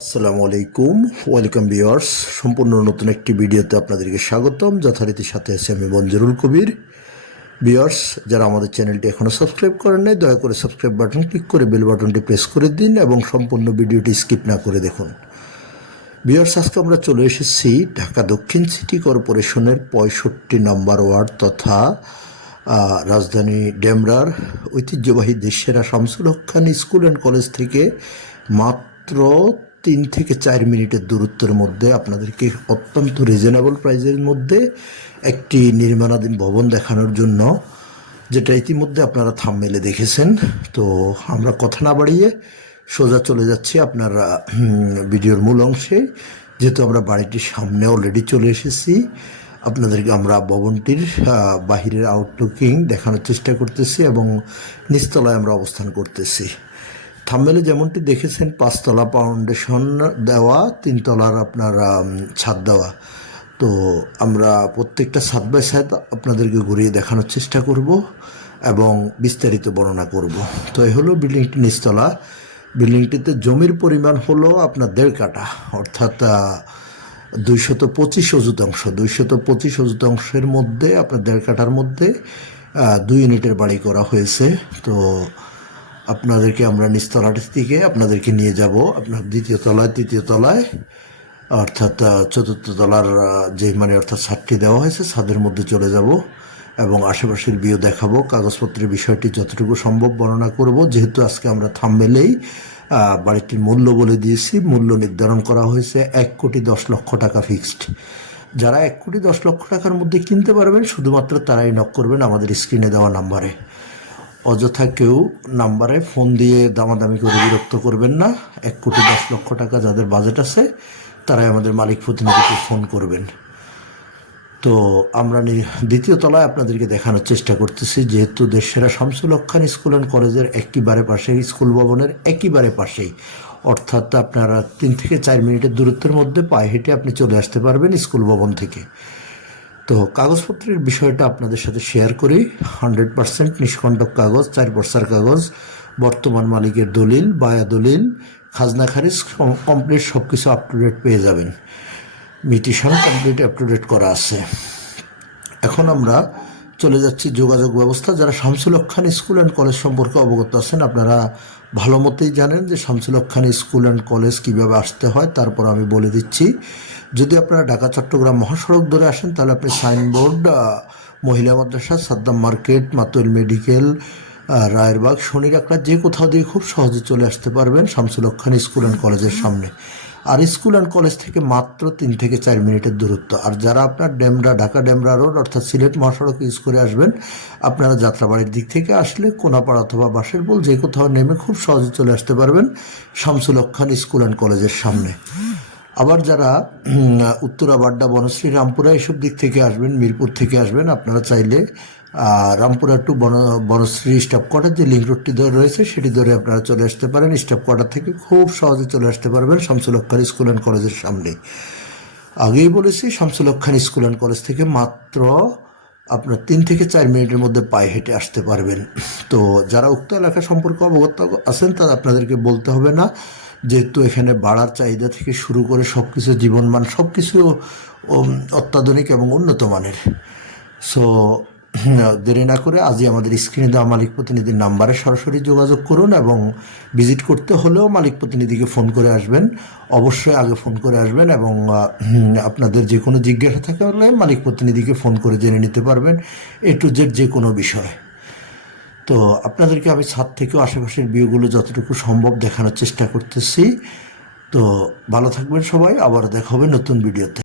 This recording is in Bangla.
আসসালামু আলাইকুম, ওয়েলকাম ভিউয়ার্স। সম্পূর্ণ নতুন একটি ভিডিওতে আপনাদেরকে স্বাগতম। যথারীতি সাথে আছে আমি মঞ্জুরুল কবির। ভিউয়ার্স, যারা আমাদের চ্যানেলটি এখনও সাবস্ক্রাইব করেন নাই, দয়া করে সাবস্ক্রাইব বাটন ক্লিক করে বেল বাটনটি প্রেস করে দিন এবং সম্পূর্ণ ভিডিওটি স্কিপ না করে দেখুন। ভিউয়ার্স, আজকে আমরা চলে এসেছি ঢাকা দক্ষিণ সিটি কর্পোরেশনের 65 নম্বর ওয়ার্ড তথা রাজধানী ডেমরার ঐতিহ্যবাহী দেশসেরা শামসুল হক খান স্কুল অ্যান্ড কলেজ থেকে মাত্র 3 থেকে 4 মিনিটের দূরত্বের মধ্যে আপনাদেরকে অত্যন্ত রিজনেবল প্রাইসের মধ্যে একটি নির্মাণাধীন ভবন দেখানোর জন্য, যেটা ইতিমধ্যে আপনারা থাম্বনেলে দেখেছেন। তো আমরা কথা না বাড়িয়ে সোজা চলে যাচ্ছি আপনার ভিডিওর মূল অংশে। যেহেতু আমরা বাড়িটির সামনে অলরেডি চলে এসেছি, আপনাদেরকে আমরা ভবনটির বাহিরের আউটলুকিং দেখানোর চেষ্টা করতেছি এবং নিচতলায় আমরা অবস্থান করতেছি। থাম্বনেলে যেমনটি দেখেছেন 5 তলা ফাউন্ডেশন দেওয়া, 3 তলার আপনার ছাদ দেওয়া। তো আমরা প্রত্যেকটা ছাদ বাই ছাদ আপনাদেরকে ঘুরিয়ে দেখানোর চেষ্টা করব এবং বিস্তারিত বর্ণনা করব। তো এই হলো বিল্ডিংটি নিচতলা। বিল্ডিংটিতে জমির পরিমাণ হলো আপনার 1.5 কাঠা, অর্থাৎ 225 অযুতাংশ। 225 অযুতাংশের মধ্যে আপনার 1.5 কাঠার মধ্যে 2 ইউনিটের বাড়ি করা হয়েছে। তো আপনাদেরকে আমরা নিচতলাটির দিকে আপনাদেরকে নিয়ে যাব আপনার দ্বিতীয় তলায়, তৃতীয় তলায়, অর্থাৎ চতুর্থ তলার যে অর্থাৎ ছাদটি দেওয়া হয়েছে, ছাদের মধ্যে চলে যাব এবং আশেপাশের ভিউ দেখাবো। কাগজপত্রের বিষয়টি যতটুকু সম্ভব বর্ণনা করব, যেহেতু আজকে আমরা থাম্বনেলেই বাড়িটির মূল্য বলে দিয়েছি। মূল্য নির্ধারণ করা হয়েছে 1,10,00,000 টাকা ফিক্সড। যারা 1,10,00,000 টাকার মধ্যে কিনতে পারবেন শুধুমাত্র তারাই নক করবেন আমাদের স্ক্রিনে দেওয়া নাম্বারে। অযথা কেউ নাম্বারে ফোন দিয়ে দামাদামি করে বিরক্ত করবেন না। 1,10,00,000 টাকা যাদের বাজেট আছে তারাই আমাদের মালিক প্রতিনিধিকে ফোন করবেন। তো আমরা দ্বিতীয় তলায় আপনাদেরকে দেখানোর চেষ্টা করতেছি, যেহেতু দেশসেরা শামসুল হক খান স্কুল অ্যান্ড কলেজের একেবারে পাশে, স্কুল ভবনের একেবারে পাশেই, অর্থাৎ আপনারা 3 থেকে 4 মিনিটের দূরত্বের মধ্যে পায়ে হেঁটে আপনি চলে আসতে পারবেন স্কুল ভবন থেকে। তো কাগজপত্রের বিষয়টা আপনাদের সাথে শেয়ার করি। 100% নিষ্কণ্টক কাগজ, 4 বর্ষার কাগজ, বর্তমান মালিকের দলিল, বায়া দলিল, খাজনা খারিজ কমপ্লিট, সব কিছু আপ টু ডেট পেয়ে যাবেন। মিটিশন কমপ্লিট আপ টু ডেট করা আছে। এখন আমরা চলে যাচ্ছি যোগাযোগ ব্যবস্থা। যারা শামসুল হক খান স্কুল অ্যান্ড কলেজ সম্পর্কে অবগত আছেন, আপনারা ভালো মতোই জানেন যে শামসুল হক খান স্কুল অ্যান্ড কলেজ কীভাবে আসতে হয়। তারপর আমি বলে দিচ্ছি, যদি আপনারা ঢাকা চট্টগ্রাম মহাসড়ক ধরে আসেন তাহলে আপনি সাইনবোর্ড, মহিলা মাদ্রাসা, সাদ্দাম মার্কেট, মাতুয়েল মেডিকেল, রায়েরবাগ, শনিরাকড়া, যে কোথাও দিয়ে খুব সহজে চলে আসতে পারবেন শামসুল হক খান স্কুল অ্যান্ড কলেজের সামনে। আর স্কুল অ্যান্ড কলেজ থেকে মাত্র 3 থেকে 4 মিনিটের দূরত্ব। আর যারা আপনার ঢাকা ডেমরা রোড অর্থাৎ সিলেট মহাসড়ক ইউজ করে আসবেন, আপনারা যাত্রাবাড়ির দিক থেকে আসলে কোনাপাড়া অথবা বাঁশেরপোল যে কোথাও নেমে খুব সহজে চলে আসতে পারবেন শামসুল হক খান স্কুল অ্যান্ড কলেজের সামনে। আবার যারা উত্তরা, বাড্ডা, বনশ্রী, রামপুরা এসব দিক থেকে আসবেন, মিরপুর থেকে আসবেন, আপনারা চাইলে Rampura to Banasree staff quarter যে লিঙ্ক রোডটি ধরে রয়েছে সেটি ধরে আপনারা চলে আসতে পারেন। স্টাফ কোয়ার্টার থেকে খুব সহজে চলে আসতে পারবেন শামসুল হক খান স্কুল অ্যান্ড কলেজের সামনে। আগেই বলেছি, শামসুল হক খান স্কুল অ্যান্ড কলেজ থেকে মাত্র আপনার 3 থেকে 4 মিনিটের মধ্যে পায়ে হেঁটে আসতে পারবেন। তো যারা উক্ত এলাকা সম্পর্কে অবগত আছেন তারা আপনাদেরকে বলতে হবে না, যেহেতু এখানে ভাড়ার চাহিদা থেকে শুরু করে সব কিছু, জীবনমান সব কিছু অত্যাধুনিক এবং উন্নত মানের। সো দেরি না করে আজই আমাদের স্ক্রিনে দেওয়া মালিক প্রতিনিধির নাম্বারে সরাসরি যোগাযোগ করুন এবং ভিজিট করতে হলেও মালিক প্রতিনিধিকে ফোন করে আসবেন। অবশ্যই আগে ফোন করে আসবেন এবং আপনাদের যে কোনো জিজ্ঞাসা থাকে হলে মালিক প্রতিনিধিকে ফোন করে জেনে নিতে পারবেন A to Z যে কোনো বিষয়। তো আপনাদেরকে আমি ছাদ থেকেও আশেপাশের ভিউগুলো যতটুকু সম্ভব দেখানোর চেষ্টা করতেছি। তো ভালো থাকবেন সবাই, আবার দেখা হবে নতুন ভিডিওতে।